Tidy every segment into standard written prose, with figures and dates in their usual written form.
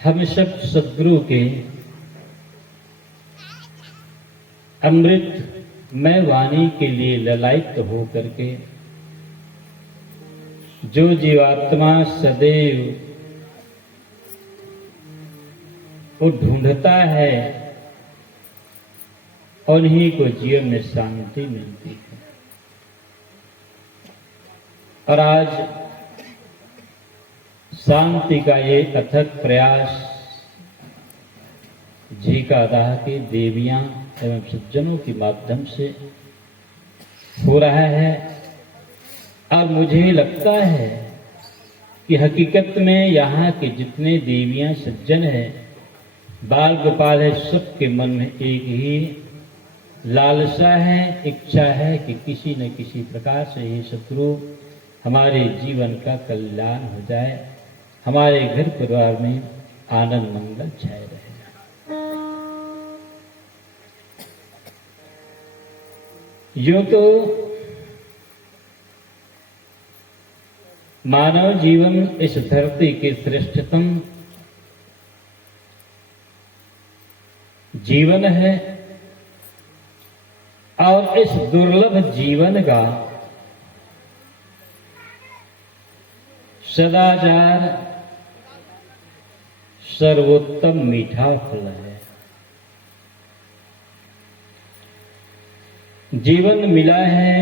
हम सब सद्गुरु के अमृतमय वाणी के लिए ललायित हो करके जो जीवात्मा सदैव वो ढूंढता है उन्हीं को जीवन में शांति मिलती है। और आज शांति का ये अथक प्रयास झीकादाह के देवियां एवं सज्जनों के माध्यम से हो रहा है। और मुझे लगता है कि हकीकत में यहाँ के जितने देवियां सज्जन हैं, बाल गोपाल है, सबके मन में एक ही लालसा है, इच्छा है कि किसी न किसी प्रकार से ये सतगुरु हमारे जीवन का कल्याण हो जाए, हमारे घर परिवार में आनंद मंगल छाए रहेगा। यूं तो मानव जीवन इस धरती के श्रेष्ठतम जीवन है और इस दुर्लभ जीवन का सदाचार सर्वोत्तम मीठा फल है। जीवन मिला है,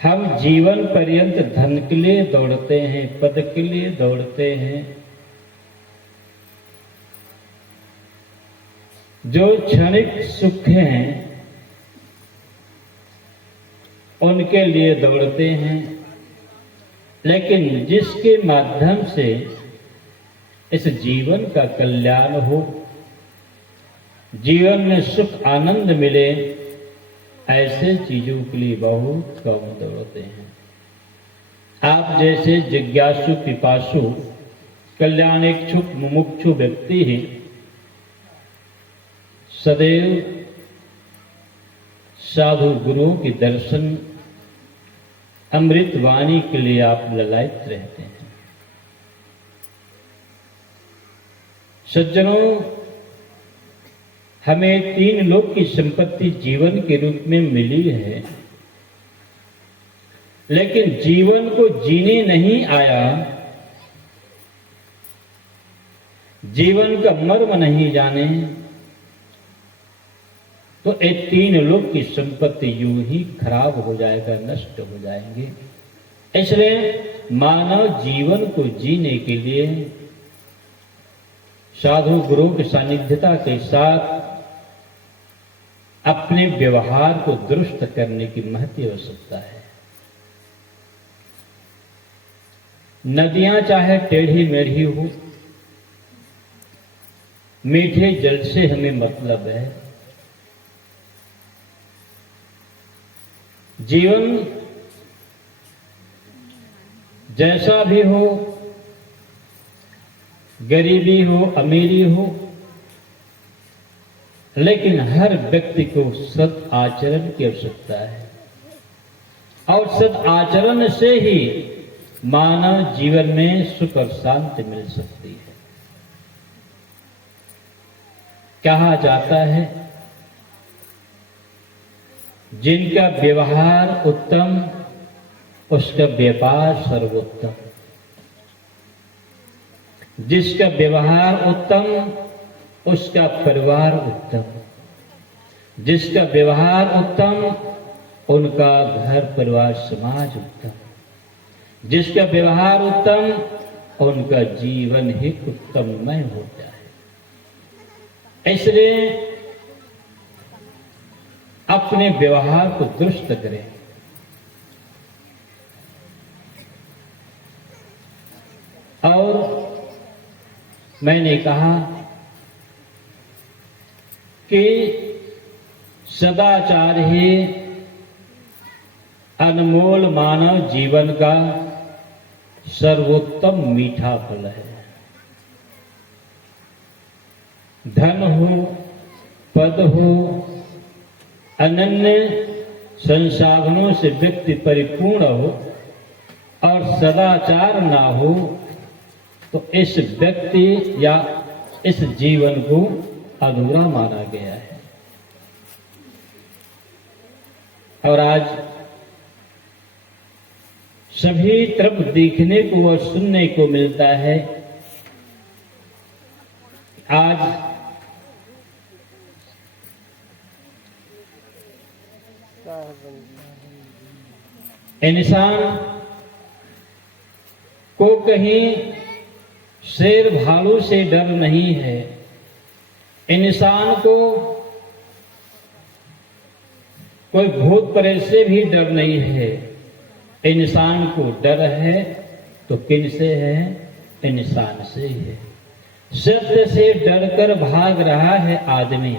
हम जीवन पर्यंत धन के लिए दौड़ते हैं, पद के लिए दौड़ते हैं, जो क्षणिक सुख हैं उनके लिए दौड़ते हैं। लेकिन जिसके माध्यम से इस जीवन का कल्याण हो, जीवन में सुख आनंद मिले, ऐसे चीजों के लिए बहुत कम दौड़ते हैं। आप जैसे जिज्ञासु पिपासु कल्याण इच्छुक मुमुक्षु व्यक्ति हैं, सदैव साधु गुरुओं के दर्शन अमृत वाणी के लिए आप ललायित रहते हैं। सज्जनों, हमें 3 लोक की संपत्ति जीवन के रूप में मिली है, लेकिन जीवन को जीने नहीं आया, जीवन का मर्म नहीं जाने, तो ये 3 लोक की संपत्ति यूं ही खराब हो जाएगा, नष्ट हो जाएंगे। इसलिए मानव जीवन को जीने के लिए साधु गुरु की सानिध्यता के साथ अपने व्यवहार को दुरुस्त करने की महती आवश्यकता है। नदियां चाहे टेढ़ी मेढ़ी हो, मीठे जल से हमें मतलब है। जीवन जैसा भी हो, गरीबी हो, अमीरी हो, लेकिन हर व्यक्ति को सद आचरण की आवश्यकता है। और सद आचरण से ही मानव जीवन में सुख और शांति मिल सकती है। कहा जाता है, जिनका व्यवहार उत्तम उसका व्यापार सर्वोत्तम, जिसका व्यवहार उत्तम उसका परिवार उत्तम, जिसका व्यवहार उत्तम उनका घर परिवार समाज उत्तम, जिसका व्यवहार उत्तम उनका जीवन ही उत्तममय होता है। इसलिए अपने व्यवहार को दुरुस्त करें। और मैंने कहा कि सदाचार ही अनमोल मानव जीवन का सर्वोत्तम मीठा फल है। धन हो, पद हो, अनन्य संसाधनों से व्यक्ति परिपूर्ण हो और सदाचार ना हो, तो इस व्यक्ति या इस जीवन को अधूरा माना गया है। और आज सभी तरफ देखने को और सुनने को मिलता है। आज इंसान को कहीं शेर भालू से डर नहीं है। इंसान को कोई भूत प्रेत से भी डर नहीं है। इंसान को डर है तो किन से है? इंसान से ही है। सत्य से डरकर भाग रहा है आदमी,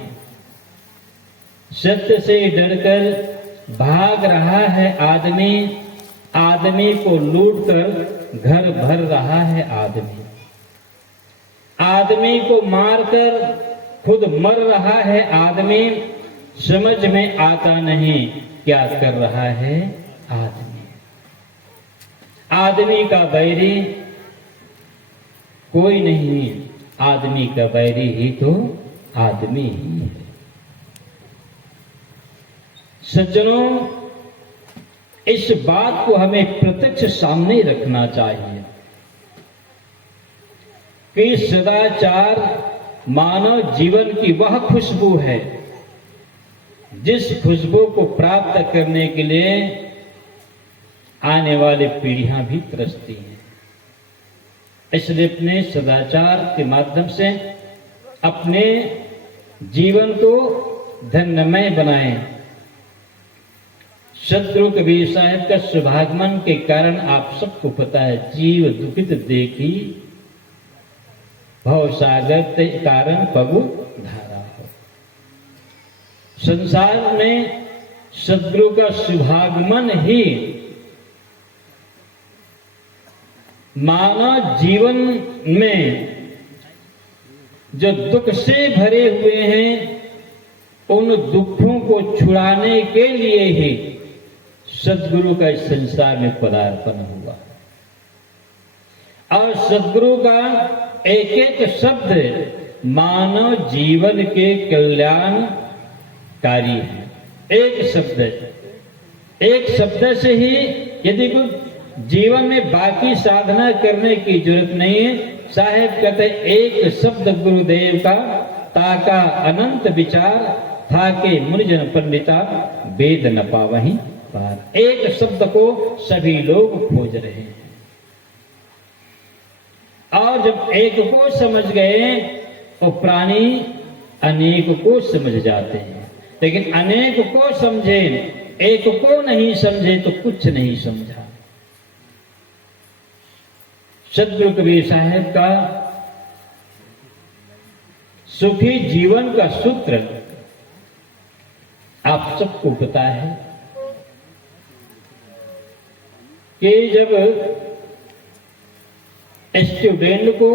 सत्य से डरकर भाग रहा है आदमी, आदमी को लूटकर घर भर रहा है आदमी, आदमी को मारकर खुद मर रहा है आदमी, समझ में आता नहीं क्या कर रहा है आदमी। आदमी का बैरी कोई नहीं, आदमी का बैरी ही तो आदमी ही है। सज्जनों, इस बात को हमें प्रत्यक्ष सामने रखना चाहिए कि सदाचार मानव जीवन की वह खुशबू है जिस खुशबू को प्राप्त करने के लिए आने वाली पीढ़ियां भी तरसती हैं। इसलिए अपने सदाचार के माध्यम से अपने जीवन को धन्यमय बनाएं। सदगुरु कबीर साहब का शुभागमन के कारण आप सबको पता है, जीव दुखित देखी भव सागर ते कारण पगु धारा हो। संसार में सदगुरु का शुभागमन ही मानव जीवन में जो दुख से भरे हुए हैं उन दुखों को छुड़ाने के लिए ही सदगुरु का इस संसार में पदार्पण हुआ। और सदगुरु का एक एक शब्द मानव जीवन के कल्याणकारी है। एक शब्द से ही यदि जीवन में बाकी साधना करने की जरूरत नहीं है। साहेब कहते एक शब्द गुरुदेव का ताका अनंत विचार था के मुनिजन पंडिता वेद न पावहीं पार। एक शब्द को सभी लोग खोज रहे हैं और जब एक को समझ गए तो प्राणी अनेक को समझ जाते हैं। लेकिन अनेक को समझे एक को नहीं समझे तो कुछ नहीं समझा। सदगुरु कबीर साहब का सुखी जीवन का सूत्र आप सबको पता है कि जब स्टूडेंट को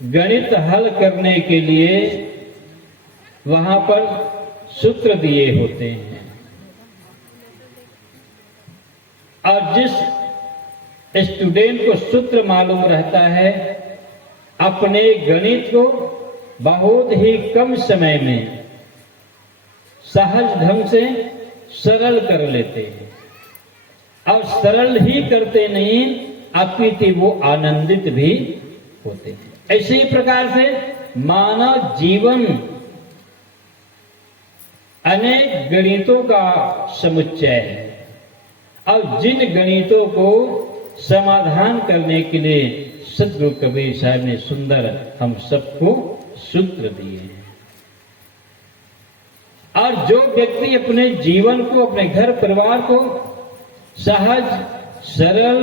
गणित हल करने के लिए वहां पर सूत्र दिए होते हैं और जिस स्टूडेंट को सूत्र मालूम रहता है अपने गणित को बहुत ही कम समय में सहज ढंग से सरल कर लेते हैं और सरल ही करते नहीं अपितु वो आनंदित भी होते हैं। इसी प्रकार से मानव जीवन अनेक गणितों का समुच्चय है और जिन गणितों को समाधान करने के लिए सदगुरु कबीर साहब ने सुंदर हम सबको सूत्र दिए हैं। और जो व्यक्ति अपने जीवन को अपने घर परिवार को सहज सरल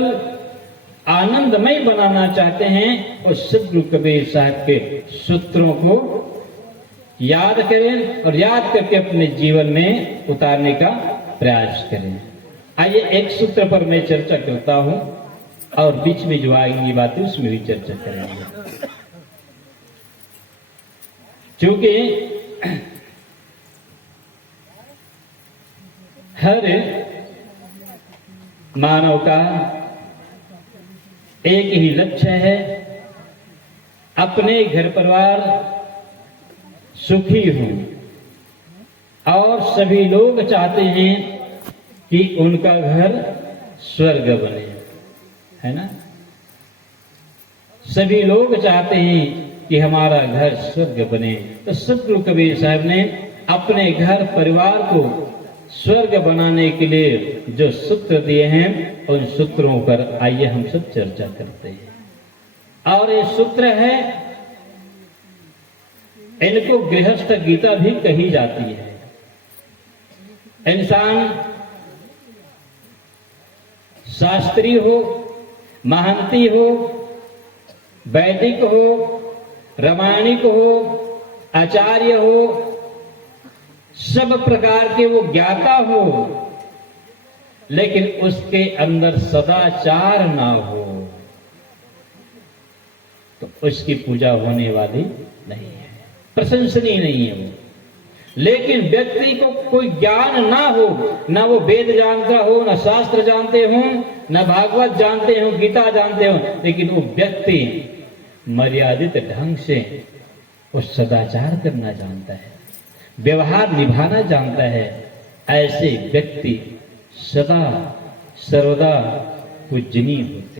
आनंदमय बनाना चाहते हैं वो सदगुरु कबीर साहब के सूत्रों को याद करें और याद करके अपने जीवन में उतारने का प्रयास करें। आइए एक सूत्र पर मैं चर्चा करता हूं और बीच में जो आएंगी बातें उसमें भी चर्चा करेंगे। क्योंकि हर मानव का एक ही लक्ष्य है, अपने घर परिवार सुखी हों और सभी लोग चाहते हैं कि उनका घर स्वर्ग बने, है ना। सभी लोग चाहते हैं कि हमारा घर स्वर्ग बने। तो सतगुरु कबीर साहब ने अपने घर परिवार को स्वर्ग बनाने के लिए जो सूत्र दिए हैं, उन सूत्रों पर आइए हम सब चर्चा करते हैं। और ये सूत्र है, इनको गृहस्थ गीता भी कही जाती है। इंसान शास्त्री हो, महंती हो, वैदिक हो, रामायणिक हो, आचार्य हो, सब प्रकार के वो ज्ञाता हो, लेकिन उसके अंदर सदाचार ना हो तो उसकी पूजा होने वाली नहीं है, प्रशंसनीय नहीं है वो। लेकिन व्यक्ति को कोई ज्ञान ना हो, ना वो वेद जानता हो, ना शास्त्र जानते हो, ना भागवत जानते हो, गीता जानते हो, लेकिन वो व्यक्ति मर्यादित ढंग से वो सदाचार करना जानता है, व्यवहार निभाना जानता है, ऐसे व्यक्ति सदा सर्वदा पूजनीय होते।